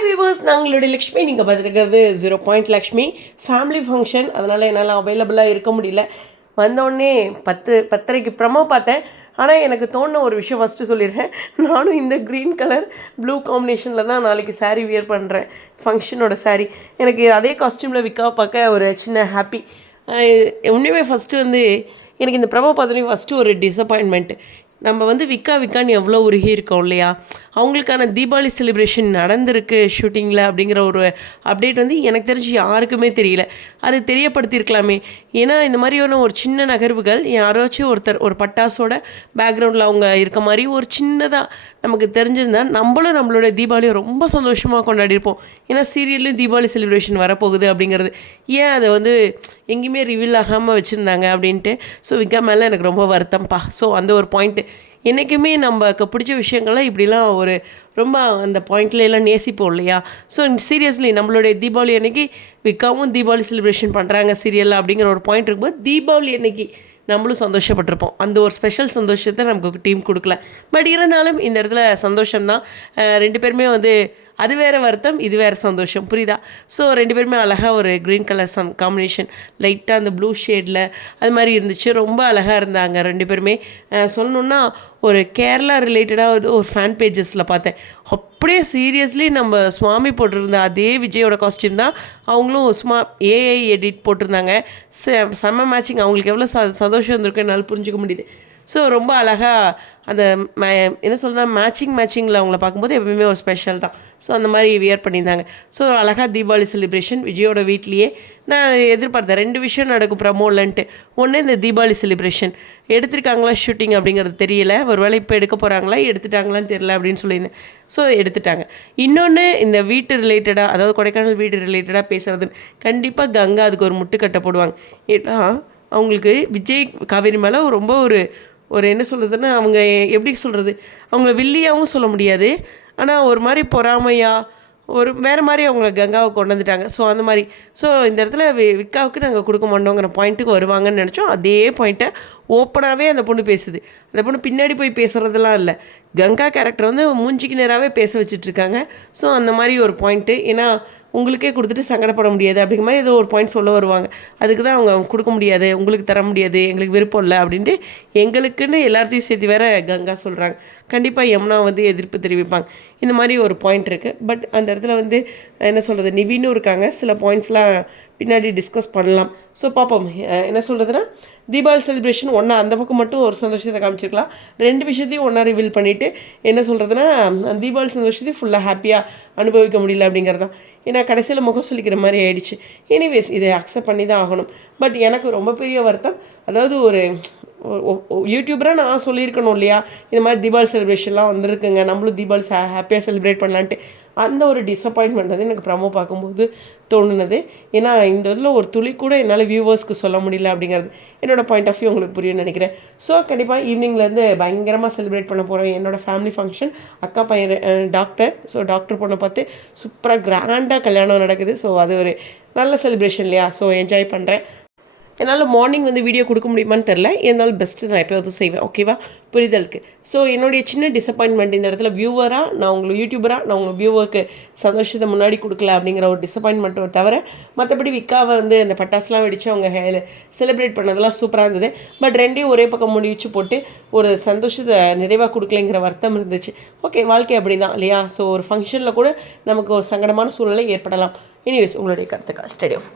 Hi viewers, நாங்களுடைய Lakshmi. நீங்கள் பார்த்துருக்கிறது 0 Lakshmi family function. அதனால் என்னால் அவைலபிளாக இருக்க முடியல. வந்தோடனே 10:30க்கு ப்ரமோ பார்த்தேன். ஆனால் எனக்கு தோணுன ஒரு விஷயம் ஃபஸ்ட்டு சொல்லிடுறேன். நானும் இந்த க்ரீன் கலர் ப்ளூ காம்பினேஷனில் தான் நாளைக்கு சாரீ வியர் பண்ணுறேன், ஃபங்க்ஷனோட சாரீ. எனக்கு அதே காஸ்ட்யூமில் விற்காவை பார்க்க ஒரு சின்ன ஹாப்பி. உண்மையுமே ஃபஸ்ட்டு எனக்கு இந்த ப்ரமோ பார்த்தோன்னே ஃபஸ்ட்டு ஒரு டிசப்பாயின்மெண்ட். நம்ம விக்கான்னு எவ்வளோ உருகி இருக்கோம் இல்லையா? அவங்களுக்கான தீபாவளி செலிப்ரேஷன் நடந்திருக்கு ஷூட்டிங்கில் அப்படிங்கிற ஒரு அப்டேட் எனக்கு தெரிஞ்சு யாருக்குமே தெரியல. அது தெரியப்படுத்தியிருக்கலாமே. ஏன்னா இந்த மாதிரியான ஒரு சின்ன நகர்வுகள் யாராச்சும் ஒருத்தர் ஒரு பட்டாசோட பேக்ரவுண்டில் அவங்க இருக்க மாதிரி ஒரு சின்னதாக நமக்கு தெரிஞ்சிருந்தால் நம்மளோட தீபாவளியை ரொம்ப சந்தோஷமாக கொண்டாடிருப்போம். ஏன்னா சீரியல்லையும் தீபாவளி செலிப்ரேஷன் வரப்போகுது அப்படிங்கிறது. ஏன் அதை எங்கேயுமே ரிவீல் ஆகாமல் வச்சுருந்தாங்க அப்படின்ட்டு. ஸோ விக்கா மேலே எனக்கு ரொம்ப வருத்தம்ப்பா. ஸோ அந்த ஒரு பாயிண்ட்டு என்றைக்குமே நமக்கு பிடிச்ச விஷயங்கள்லாம் இப்படிலாம் ரொம்ப அந்த பாயிண்ட்லாம் நேசிப்போம் இல்லையா? ஸோ சீரியஸ்லி நம்மளுடைய தீபாவளி அன்னைக்கு விக்காவும் தீபாவளி செலிப்ரேஷன் பண்ணுறாங்க சீரியலில் அப்படிங்கிற ஒரு பாயிண்ட் இருக்கும்போது தீபாவளி அன்னைக்கு நம்மளும் சந்தோஷப்பட்டிருப்போம். அந்த ஒரு ஸ்பெஷல் சந்தோஷத்தை நமக்கு டீம் கொடுக்கல. பட் இருந்தாலும் இந்த இடத்துல சந்தோஷம்தான். 2 பேருமே அது வேறு வருத்தம், இது வேறு சந்தோஷம், புரியுதா? ஸோ 2 பேருமே அழகாக ஒரு க்ரீன் கலர் காம்பினேஷன், லைட்டாக அந்த ப்ளூ ஷேடில் அது மாதிரி இருந்துச்சு. ரொம்ப அழகாக இருந்தாங்க 2 பேருமே. சொல்லணுன்னா ஒரு கேரளா ரிலேட்டடாக ஒரு ஃபேன் பேஜஸில் பார்த்தேன். அப்படியே சீரியஸ்லி நம்ம சுவாமி போட்டிருந்த அதே விஜயோட காஸ்டியூம் தான் அவங்களும் ஏஐ எடிட் போட்டிருந்தாங்க. செம்ம மேட்சிங். அவங்களுக்கு எவ்வளோ சந்தோஷம் இருந்திருக்கு என்னால் புரிஞ்சுக்க முடியுது. ஸோ ரொம்ப அழகாக அந்த என்ன சொல்கிறேன், மேட்சிங்கில் அவங்கள பார்க்கும்போது எப்பவுமே ஒரு ஸ்பெஷல் தான். ஸோ அந்த மாதிரி வியர் பண்ணியிருந்தாங்க. ஸோ அழகாக தீபாவளி செலிப்ரேஷன் விஜயோட வீட்லேயே நான் எதிர்பார்த்தேன். 2 விஷயம் நடக்கும் ப்ரமோலன்ட்டு. ஒன்று இந்த தீபாவளி செலிப்ரேஷன் எடுத்துருக்காங்களா ஷூட்டிங் அப்படிங்கிறது தெரியல. ஒரு வேளை இப்போ எடுக்க போகிறாங்களா எடுத்துட்டாங்களான்னு தெரியல அப்படின்னு சொல்லியிருந்தேன். ஸோ எடுத்துட்டாங்க. இன்னொன்று இந்த வீட்டு ரிலேட்டடாக, அதாவது கொடைக்கானல் வீடு ரிலேட்டடாக பேசுகிறது கண்டிப்பாக கங்கா அதுக்கு ஒரு முட்டுக்கட்டை போடுவாங்க. ஏன்னா அவங்களுக்கு விஜய் காவேரி மேலே ரொம்ப ஒரு என்ன சொல்கிறதுன்னா, அவங்க எப்படி சொல்கிறது, அவங்கள வில்லியாகவும் சொல்ல முடியாது. ஆனால் ஒரு மாதிரி பொறாமையாக ஒரு வேறு மாதிரி அவங்கள கங்காவை கொண்டு வந்துட்டாங்க. ஸோ அந்த மாதிரி இந்த இடத்துல விக்காவுக்கு நாங்கள் கொடுக்க மாட்டோங்கிற பாயிண்ட்டுக்கு வருவாங்கன்னு நினச்சோம். அதே பாயிண்ட்டை ஓப்பனாகவே அந்த பொண்ணு பேசுது. அந்த பொண்ணு பின்னாடி போய் பேசுகிறதெல்லாம் இல்லை. கங்கா கேரக்டர் மூஞ்சிக்கு நேராகவே பேச வச்சிட்ருக்காங்க. ஸோ அந்த மாதிரி ஒரு பாயிண்ட்டு. ஏன்னா உங்களுக்கே கொடுத்துட்டு சங்கடப்பட முடியாது அப்படிங்கிற மாதிரி ஏதோ ஒரு பாயிண்ட் சொல்ல வருவாங்க. அதுக்கு தான் அவங்க கொடுக்க முடியாது, உங்களுக்கு தர முடியாது, எங்களுக்கு விருப்பம் இல்லை அப்படின்ட்டு எங்களுக்குன்னு எல்லாத்தையும் சேர்த்து வேற கங்கா சொல்கிறாங்க. கண்டிப்பாக யமுனா எதிர்ப்பு தெரிவிப்பாங்க. இந்த மாதிரி ஒரு பாயிண்ட் இருக்குது. பட் அந்த இடத்துல என்ன சொல்கிறது, நிவினும் இருக்காங்க. சில பாயிண்ட்ஸ்லாம் பின்னாடி டிஸ்கஸ் பண்ணலாம். ஸோ பார்ப்போம். என்ன சொல்கிறதுனா, தீபாவளி செலிப்ரேஷன் ஒன்றா அந்த பக்கம் மட்டும் ஒரு சந்தோஷத்தை காமிச்சிருக்கலாம். 2 விஷயத்தையும் ஒன்றா ரிவீல் பண்ணிவிட்டு என்ன சொல்கிறதுனா, தீபாவளி சந்தோஷத்தையும் ஃபுல்லாக ஹாப்பியாக அனுபவிக்க முடியல அப்படிங்கிறது தான். ஏன்னா கடைசியில் முகம் சொல்லிக்கிற மாதிரி ஆயிடுச்சு. எனிவேஸ் இதை அக்செப்ட் பண்ணி தான் ஆகணும். பட் எனக்கு ரொம்ப பெரிய வருத்தம், அதாவது ஒரு யூடியூபராக நான் சொல்லியிருக்கணும் இல்லையா, இந்த மாதிரி தீபாவளி செலிப்ரேஷன்லாம் வந்திருக்குங்க, நம்மளும் தீபாவளி ஹாப்பியாக செலிப்ரேட் பண்ணலான்ட்டு. அந்த ஒரு டிசப்பாயின்மெண்ட் எனக்கு ப்ரமோ பார்க்கும்போது தோணுனது. ஏன்னா இந்த இதில் ஒரு துளி கூட என்னால் வியூவர்ஸ்க்கு சொல்ல முடியல அப்படிங்கிறது என்னோடய பாயிண்ட் ஆஃப் வியூ உங்களுக்கு புரியும்னு நினைக்கிறேன். ஸோ கண்டிப்பாக ஈவினிங்லேருந்து பயங்கரமாக செலிப்ரேட் பண்ண போகிறேன் என்னோடய ஃபேமிலி ஃபங்க்ஷன். அக்கா பையன் டாக்டர். ஸோ டாக்டர் பொண்ணை பார்த்து சூப்பராக கிராண்டாக கல்யாணம் நடக்குது. ஸோ அது ஒரு நல்ல செலிப்ரேஷன் இல்லையா? ஸோ என்ஜாய் பண்ணுறேன். என்னால் மார்னிங் வீடியோ கொடுக்க முடியுமான்னு தெரில. இருந்தாலும் பெஸ்ட்டு நான் எப்போதும் செய்வேன். ஓகேவா? புரிதலுக்கு. ஸோ என்னுடைய சின்ன டிசப்பாயின்மெண்ட் இந்த இடத்துல வியூவராக நான் உங்களுக்கு யூடியூபராக நான் உங்களுக்கு வியூவருக்கு சந்தோஷத்தை முன்னாடி கொடுக்கல அப்படிங்கிற ஒரு டிசப்பாயின்மெண்ட்டை தவிர மற்றபடி விக்காவை அந்த பட்டாசுலாம் வெடித்து அவங்க செலிப்ரேட் பண்ணதெல்லாம் சூப்பராக இருந்தது. பட் 2ஐயும் ஒரே பக்கம் முடிச்சு போட்டு ஒரு சந்தோஷத்தை நிறைவாக கொடுக்கலைங்கிற வருத்தம் இருந்துச்சு. ஓகே, வாழ்க்கை அப்படி தான் இல்லையா? ஸோ ஒரு ஃபங்க்ஷனில் கூட நமக்கு ஒரு சங்கடமான சூழ்நிலை ஏற்படலாம். எனிவேஸ் உங்களுடைய கருத்துக்கள் ஸ்டேடியம்.